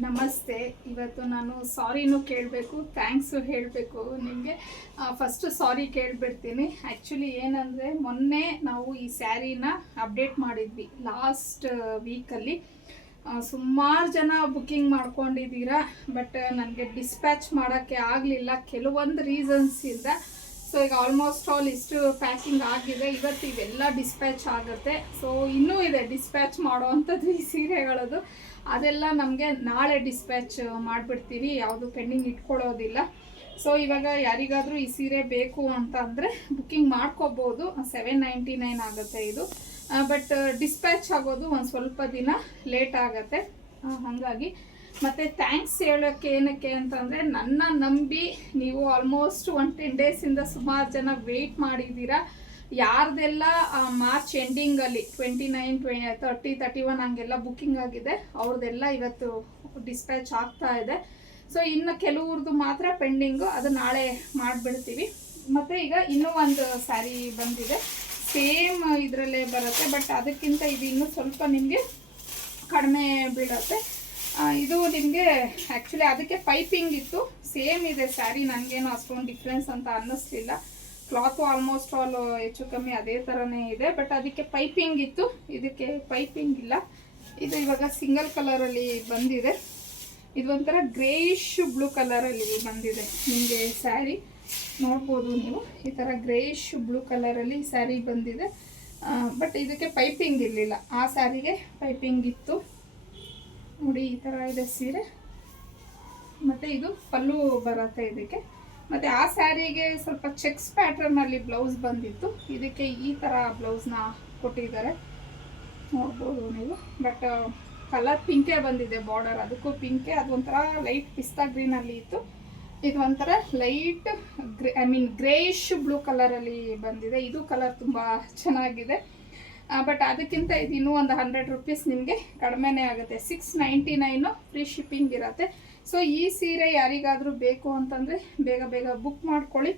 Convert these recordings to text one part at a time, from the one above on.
ನಮಸ್ತೆ. ಇವತ್ತು ನಾನು ಸಾರಿನೂ ಕೇಳಬೇಕು, ಥ್ಯಾಂಕ್ಸು ಹೇಳಬೇಕು ನಿಮಗೆ. ಫಸ್ಟು ಸಾರಿ ಕೇಳಿಬಿಡ್ತೀನಿ. ಆ್ಯಕ್ಚುಲಿ ಏನಂದರೆ, ಮೊನ್ನೆ ನಾವು ಈ ಸ್ಯಾರಿನ ಅಪ್ಡೇಟ್ ಮಾಡಿದ್ವಿ ಲಾಸ್ಟ್ ವೀಕಲ್ಲಿ. ಸುಮಾರು ಜನ ಬುಕ್ಕಿಂಗ್ ಮಾಡ್ಕೊಂಡಿದ್ದೀರಾ, ಬಟ್ ನನಗೆ ಡಿಸ್ಪ್ಯಾಚ್ ಮಾಡೋಕ್ಕೆ ಆಗಲಿಲ್ಲ ಕೆಲವೊಂದು ರೀಸನ್ಸಿಂದ. ಸೊ ಈಗ ಆಲ್ಮೋಸ್ಟ್ ಆಲ್ ಇಷ್ಟು ಪ್ಯಾಕಿಂಗ್ ಆಗಿದೆ. ಇವತ್ತು ಇವೆಲ್ಲ ಡಿಸ್ಪ್ಯಾಚ್ ಆಗುತ್ತೆ. ಸೊ ಇನ್ನೂ ಇದೆ ಡಿಸ್ಪ್ಯಾಚ್ ಮಾಡೋ ಅಂಥದ್ದು ಈ ಸೀರೆಗಳದು. ಅದೆಲ್ಲ ನಮಗೆ ನಾಳೆ ಡಿಸ್ಪ್ಯಾಚ್ ಮಾಡಿಬಿಡ್ತೀವಿ, ಯಾವುದು ಪೆಂಡಿಂಗ್ ಇಟ್ಕೊಳ್ಳೋದಿಲ್ಲ. ಸೊ ಇವಾಗ ಯಾರಿಗಾದರೂ ಈ ಸೀರೆ ಬೇಕು ಅಂತ ಅಂದರೆ ಬುಕ್ಕಿಂಗ್ ಮಾಡ್ಕೋಬೋದು. 799 ಆಗುತ್ತೆ ಇದು. ಬಟ್ ಡಿಸ್ಪ್ಯಾಚ್ ಆಗೋದು ಒಂದು ಸ್ವಲ್ಪ ದಿನ ಲೇಟ್ ಆಗುತ್ತೆ. ಹಾಗಾಗಿ ಮತ್ತು ಥ್ಯಾಂಕ್ಸ್ ಹೇಳೋಕ್ಕೆ ಏನಕ್ಕೆ ಅಂತಂದರೆ, ನನ್ನ ನಂಬಿ ನೀವು ಆಲ್ಮೋಸ್ಟ್ 10 ಡೇಸಿಂದ ಸುಮಾರು ಜನ ವೆಯ್ಟ್ ಮಾಡಿದ್ದೀರಾ. ಯಾರ್ದೆಲ್ಲ ಮಾರ್ಚ್ ಎಂಡಿಂಗಲ್ಲಿ 29, 30, 31 ಹಂಗೆಲ್ಲ ಬುಕ್ಕಿಂಗ್ ಆಗಿದೆ, ಅವ್ರದ್ದೆಲ್ಲ ಇವತ್ತು ಡಿಸ್ಪ್ಯಾಚ್ ಆಗ್ತಾ ಇದೆ. ಸೊ ಇನ್ನು ಕೆಲವ್ರದ್ದು ಮಾತ್ರ ಪೆಂಡಿಂಗು, ಅದು ನಾಳೆ ಮಾಡಿಬಿಡ್ತೀವಿ. ಮತ್ತು ಈಗ ಇನ್ನೂ ಒಂದು ಸ್ಯಾರಿ ಬಂದಿದೆ, ಸೇಮ್ ಇದರಲ್ಲೇ ಬರುತ್ತೆ, ಬಟ್ ಅದಕ್ಕಿಂತ ಇದು ಇನ್ನೂ ಸ್ವಲ್ಪ ನಿಮಗೆ ಕಡಿಮೆ ಬೀಳುತ್ತೆ. ಇದು ನಿಮಗೆ ಆ್ಯಕ್ಚುಲಿ ಅದಕ್ಕೆ ಪೈಪಿಂಗ್ ಇತ್ತು, ಸೇಮ್ ಇದೆ ಸ್ಯಾರಿ, ನನಗೇನು ಅಷ್ಟೊಂದು ಡಿಫ್ರೆನ್ಸ್ ಅಂತ ಅನ್ನಿಸ್ಲಿಲ್ಲ. ಕ್ಲಾತು ಆಲ್ಮೋಸ್ಟ್ ಆಲ್ ಹೆಚ್ಚು ಕಮ್ಮಿ ಅದೇ ಥರನೇ ಇದೆ, ಬಟ್ ಅದಕ್ಕೆ ಪೈಪಿಂಗ್ ಇತ್ತು, ಇದಕ್ಕೆ ಪೈಪಿಂಗ್ ಇಲ್ಲ. ಇದು ಇವಾಗ ಸಿಂಗಲ್ ಕಲರಲ್ಲಿ ಬಂದಿದೆ. ಇದು ಒಂಥರ ಗ್ರೇಯಿಶ್ ಬ್ಲೂ ಕಲರಲ್ಲಿ ಬಂದಿದೆ. ನಿಮಗೆ ಸ್ಯಾರಿ ನೋಡ್ಬೋದು ನೀವು, ಈ ಥರ ಗ್ರೇಯಿಶ್ ಬ್ಲೂ ಕಲರಲ್ಲಿ ಸ್ಯಾರಿ ಬಂದಿದೆ. ಬಟ್ ಇದಕ್ಕೆ ಪೈಪಿಂಗ್ ಇರಲಿಲ್ಲ, ಆ ಸ್ಯಾರಿಗೆ ಪೈಪಿಂಗ್ ಇತ್ತು. ನೋಡಿ ಈ ಥರ ಇದೆ ಸೀರೆ. ಮತ್ತು ಇದು ಪಲ್ಲು ಬರುತ್ತೆ ಇದಕ್ಕೆ. ಮತ್ತು ಆ ಸ್ಯಾರಿಗೆ ಸ್ವಲ್ಪ ಚೆಕ್ಸ್ ಪ್ಯಾಟ್ರನಲ್ಲಿ ಬ್ಲೌಸ್ ಬಂದಿತ್ತು, ಇದಕ್ಕೆ ಈ ಥರ ಬ್ಲೌಸ್ನ ಕೊಟ್ಟಿದ್ದಾರೆ, ನೋಡ್ಬೋದು ನೀವು. ಬಟ್ ಕಲರ್ ಪಿಂಕೇ ಬಂದಿದೆ, ಬಾರ್ಡರ್ ಅದಕ್ಕೂ ಪಿಂಕೆ. ಅದು ಒಂಥರ ಲೈಟ್ ಪಿಸ್ತಾ ಗ್ರೀನಲ್ಲಿ ಇತ್ತು, ಇದು ಒಂಥರ ಲೈಟ್ ಗ್ರೇಯಿಶ್ ಬ್ಲೂ ಕಲರಲ್ಲಿ ಬಂದಿದೆ. ಇದು ಕಲರ್ ತುಂಬ ಚೆನ್ನಾಗಿದೆ. ಬಟ್ ಅದಕ್ಕಿಂತ ಇದು ಇನ್ನೂ ಒಂದು 100 ರೂಪೀಸ್ ನಿಮಗೆ ಕಡಿಮೆನೇ ಆಗುತ್ತೆ. 699 ಫ್ರೀ ಶಿಪ್ಪಿಂಗ್ ಇರುತ್ತೆ. ಸೊ ಈ ಸೀರೆ ಯಾರಿಗಾದರೂ ಬೇಕು ಅಂತಂದರೆ ಬೇಗ ಬೇಗ ಬುಕ್ ಮಾಡ್ಕೊಳ್ಳಿ.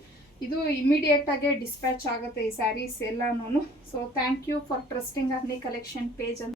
ಇದು ಇಮಿಡಿಯೇಟಾಗೆ ಡಿಸ್ಪ್ಯಾಚ್ ಆಗುತ್ತೆ ಈ ಸ್ಯಾರೀಸ್ ಎಲ್ಲನೂ. So thank you for trusting Arni collection page ಅಂತ.